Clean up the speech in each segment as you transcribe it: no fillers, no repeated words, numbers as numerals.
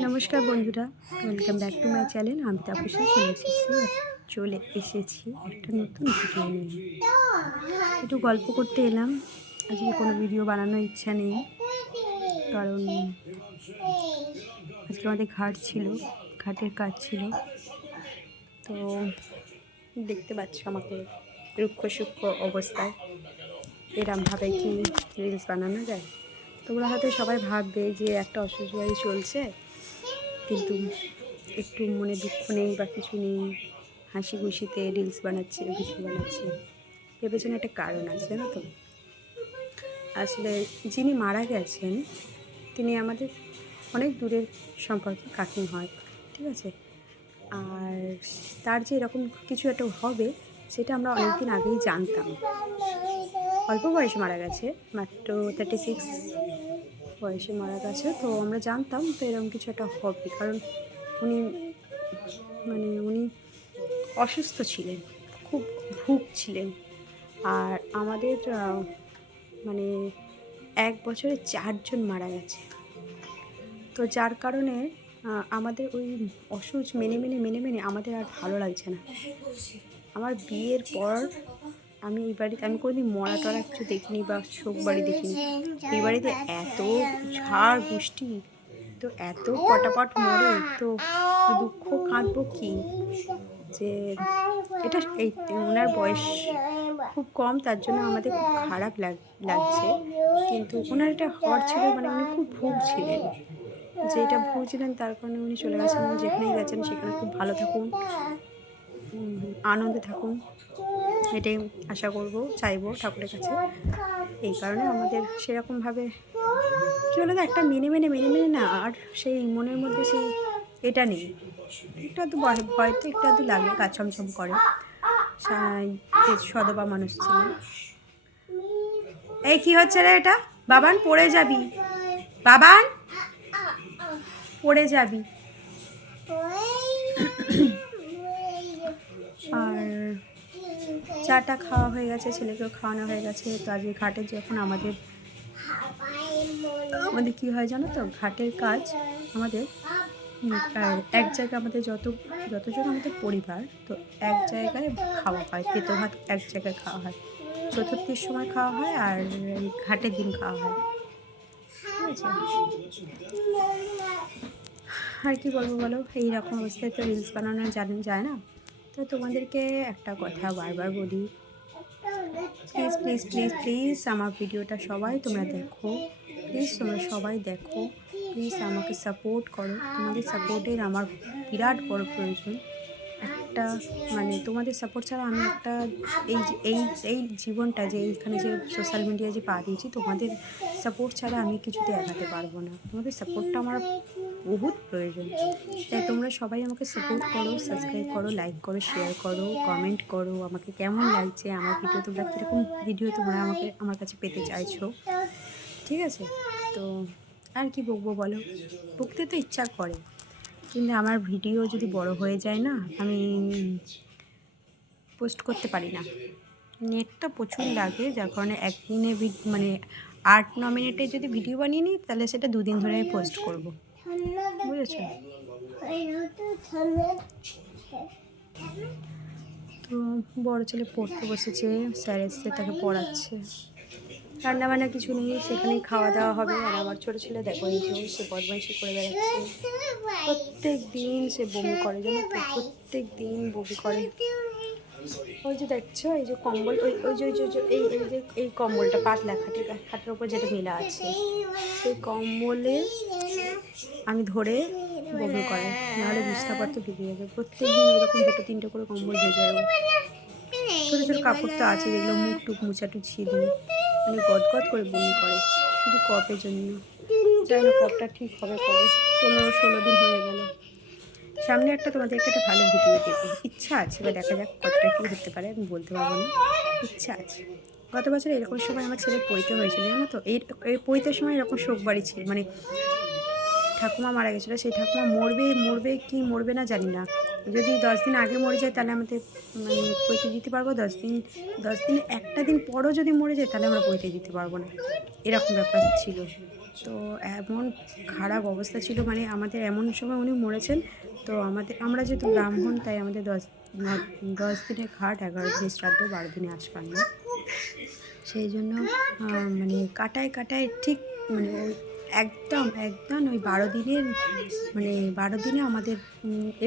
নমস্কার বন্ধুরা, welcome back to my channel. আমি তাপসী চলে এসেছি একটা নতুন ভিডিও নিয়ে। একটু গল্প করতে এলাম। আজকে কোনো ভিডিও বানানোর ইচ্ছা নেই, কারণ আজকে আমাদের ঘাটের কাজ ছিল। তো দেখতে পাচ্ছ আমাকে রুক্ষ সূক্ষ্ম অবস্থায়। এরমভাবে কি রিলস বানানো যায়? তোমরা হয়তো সবাই ভাববে যে একটা অসুস্থ বাড়ি চলছে, কিন্তু একটু মনে দুঃখ নেই বা কিছু নেই, হাসি খুশিতে রিলস বানাচ্ছে, ভিডিও বানাচ্ছে। এর পেছনে একটা কারণ আছে, জানো তো। আসলে যিনি মারা গেছেন তিনি আমাদের অনেক দূরের সম্পর্কে কাকিন হয়, ঠিক আছে। আর তার যে এরকম কিছু একটা হবে সেটা আমরা অনেক দিন আগেই জানতাম। অল্প বয়সে মারা গেছে, মাত্র 36 বয়সে মারা গেছে। তো আমরা জানতাম তো এরকম কিছু একটা হবে, কারণ উনি অসুস্থ ছিলেন, খুব ভুগছিলেন। আর আমাদের মানে 1 বছরে 4 জন মারা গেছে। তো যার কারণে আমাদের ওই অসুখ মেনে মেনে আমাদের আর ভালো লাগছে না। আমার বিয়ের পর আমি এই বাড়িতে কোনোদিন মরা টরা কিছু দেখিনি বা শোক বাড়ি দেখিনি। এই বাড়িতে এত ঝাড় বৃষ্টি, তো এত পটাপট মরে, তো দুঃখ কাঁদবো কি যে এটা এই ওনার বয়স খুব কম, তার জন্য আমাদের খুব খারাপ লাগছে। কিন্তু ওনার এটা হওয়ার ছিল, উনি খুব ভুগছিলেন। যেটা ভুগছিলেন তার কারণে উনি চলে গেছেন। উনি যেখানেই গেছেন সেখানে খুব ভালো থাকুন, আনন্দে থাকুন, এটাই আশা করব, চাইবো ঠাকুরের কাছে। এই কারণে আমাদের সেরকমভাবে কী বলো তো, একটা মেনে না, আর সেই মনের মধ্যে সেই এটা নেই। একটু আধটু ভয়তো একটু আধটু লাগে, গা ছমছম করে। সদবা মানুষ ছিল। এই কি হচ্ছে রে এটা? বাবান পড়ে যাবি, বাবান পড়ে যাবি। আর চাটা খাওয়া হয়ে গেছে, ছেলেকেও খাওয়ানো হয়ে গেছে। তো আজকে ঘাটে যখন আমাদের কী হয় জানো তো, ঘাটের কাজ আমাদের এক জায়গায়, আমাদের যতজন আমাদের পরিবার, তো এক জায়গায় খাওয়া হয়, তেতো ভাত এক জায়গায় খাওয়া হয়। চতুর্থীর সময় খাওয়া হয় আর ঘাটের দিন খাওয়া হয়, ঠিক আছে। আর কি বলবো বলো, এইরকম অবস্থায় তো রিলস বানানো যায় না। তো তোমাদেরকে একটা কথা বারবার বলি, প্লিজ প্লিজ প্লিজ প্লিজ আমার ভিডিওটা সবাই তোমরা দেখো, প্লিজ তোমরা সবাই দেখো, প্লিজ আমাকে সাপোর্ট করো। তোমাদের সাপোর্টের আমার বিরাট বড় প্রয়োজন। একটা তোমাদের সাপোর্ট ছাড়া আমি একটা এই জীবনটা যে এইখানে যে সোশ্যাল মিডিয়ায় যে পা দিয়েছি, তোমাদের সাপোর্ট ছাড়া আমি কিছুতে এগাতে পারবো না। তোমাদের সাপোর্টটা আমার বহুত প্রয়োজন। তাই তোমরা সবাই আমাকে সাপোর্ট করো, সাবস্ক্রাইব করো, লাইক করো, শেয়ার করো, কমেন্ট করো আমাকে কেমন লাগছে আমার ভিডিও, তোমরা কীরকম ভিডিও তোমরা আমার কাছে পেতে চাইছো, ঠিক আছে। তো আর কি বকবো বলো, বকতে তো ইচ্ছা করে, কিন্তু আমার ভিডিও যদি বড় হয়ে যায় না, আমি পোস্ট করতে পারি না। নেটটা প্রচুর লাগে, যার কারণে একদিনে 8-9 মিনিটে যদি ভিডিও বানিয়ে নিই, তাহলে সেটা 2 দিন ধরে আমি পোস্ট করবো, বুঝেছ। তো বড় ছেলে পড়তে বসেছে, স্যার এসে তাকে পড়াচ্ছে। রান্নাবান্না কিছু নেই, সেখানেই খাওয়া দাওয়া হবে। আর আমার ছোটো ছেলে দেখো, এই যে সে বদমাইশি করে বেড়াচ্ছে। প্রত্যেক দিন সে বমি করে, জানো তো, প্রত্যেক দিন বমি করে। ওই যে দেখছো, এই যে কম্বল, এই কম্বলটা পাতলা, খাটের ওপর যেটা মেলা আছে, সেই কম্বলে আমি ধরে বমি করে, নাহলে বিছনাপত্র ভিজে যাবে। প্রত্যেক দিন এরকম 2-3টে করে কম্বল ভেজে যাবে। ছোটো ছোটো কাপড় তো আছে, যেগুলো মুখ টুক মুছাটুছিয়ে দিই, গদগদ করে বমি করে, শুধু কপের জন্য। যাই না, কপটা ঠিক হবে কবে, 15-16 দিন হয়ে গেল। সামনে তোমাদেরকে একটা ভালো ভিডিও দেবো, ইচ্ছা আছে, বা দেখা যাক কতটা কী হতে পারে, আমি বলতে পারবো না, ইচ্ছা আছে। গত বছর এরকম সময় আমার ছেলে পৈতে হয়েছিল, জানো তো। এই পৈতের সময় এরকম শোক বাড়ি ছিল, ঠাকুমা মারা গেছিলো। সেই ঠাকুমা মরবে কি মরবে না জানি না। যদি 10 দিন আগে মরে যায়, তাহলে আমাদের পৈতে দিতে পারবো। 10 দিন একটা দিন পরও যদি মরে যায়, তাহলে আমরা পৈতে দিতে পারবো না, এরকম ব্যাপার ছিল। তো এমন খারাপ অবস্থা ছিল, মানে আমাদের এমন সময় উনি মরেছেন। তো আমরা যেহেতু ব্রাহ্মণ, তাই আমাদের 10 দিনের ঘাট, 11 দিনের শ্রাদ্ধ, 12 দিনে আশপান্না। সেই জন্য মানে কাটায় কাটায় ঠিক মানে ওই একদম একদম ওই 12 দিনের, মানে 12 দিনে আমাদের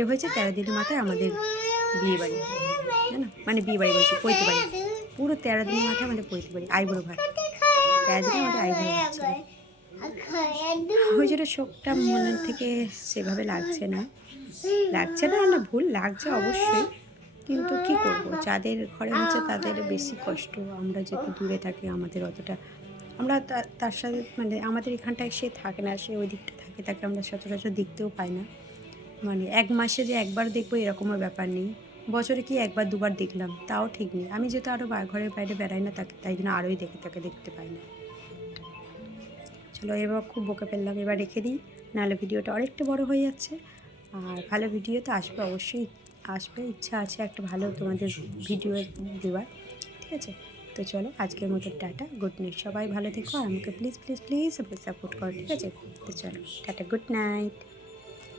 হয়েছে, 13 দিনের মাথায় আমাদের বিয়েবাড়ি, জানো, মানে বিয়েবাড়ি বলছি, পৈতে বাড়ি। পুরো 13 দিনের মাথায় আমাদের পৈতে বাড়ি, আইবুড়ো ভাত। 13 দিনে আমাদের আইবুড়ো ভাত ছিল। ওই জন্য শোকটা মনের থেকে সেভাবে লাগছে না, না ভুল লাগছে অবশ্যই, কিন্তু কি করব, যাদের ঘরে হচ্ছে তাদের বেশি কষ্ট। আমরা যেহেতু দূরে থাকি, আমাদের অতটা, আমরা তার সাথে মানে আমাদের এখানটায় সে থাকে না, সে ওই দিকটা থাকে, তাকে আমরা সচরাচর দেখতেও পাই না। মানে 1 মাসে যে একবার দেখবো এরকমও ব্যাপার নেই, বছরে কি একবার দুবার দেখলাম তাও ঠিক নেই। আমি যেহেতু আরও ঘরের বাইরে বেড়াই না, তাই জন্য আরোই তাকে দেখতে পাই না। চলো, এবার খুব বকে ফেললাম, এবার রেখে দিই, নাহলে ভিডিওটা অনেকটা বড় হয়ে যাচ্ছে। আর ভালো ভিডিও তো আসবে, অবশ্যই আসবে, ইচ্ছা আছে একটা ভালো তোমাদের ভিডিও দেওয়ার, ঠিক আছে? তো চলো, আজকের মতো টাটা, গুড নাইট, সবাই ভালো থেকো, আর আমাকে প্লিজ প্লিজ প্লিজ সাপোর্ট করো, ঠিক আছে? তো চলো, টাটা, গুড নাইট।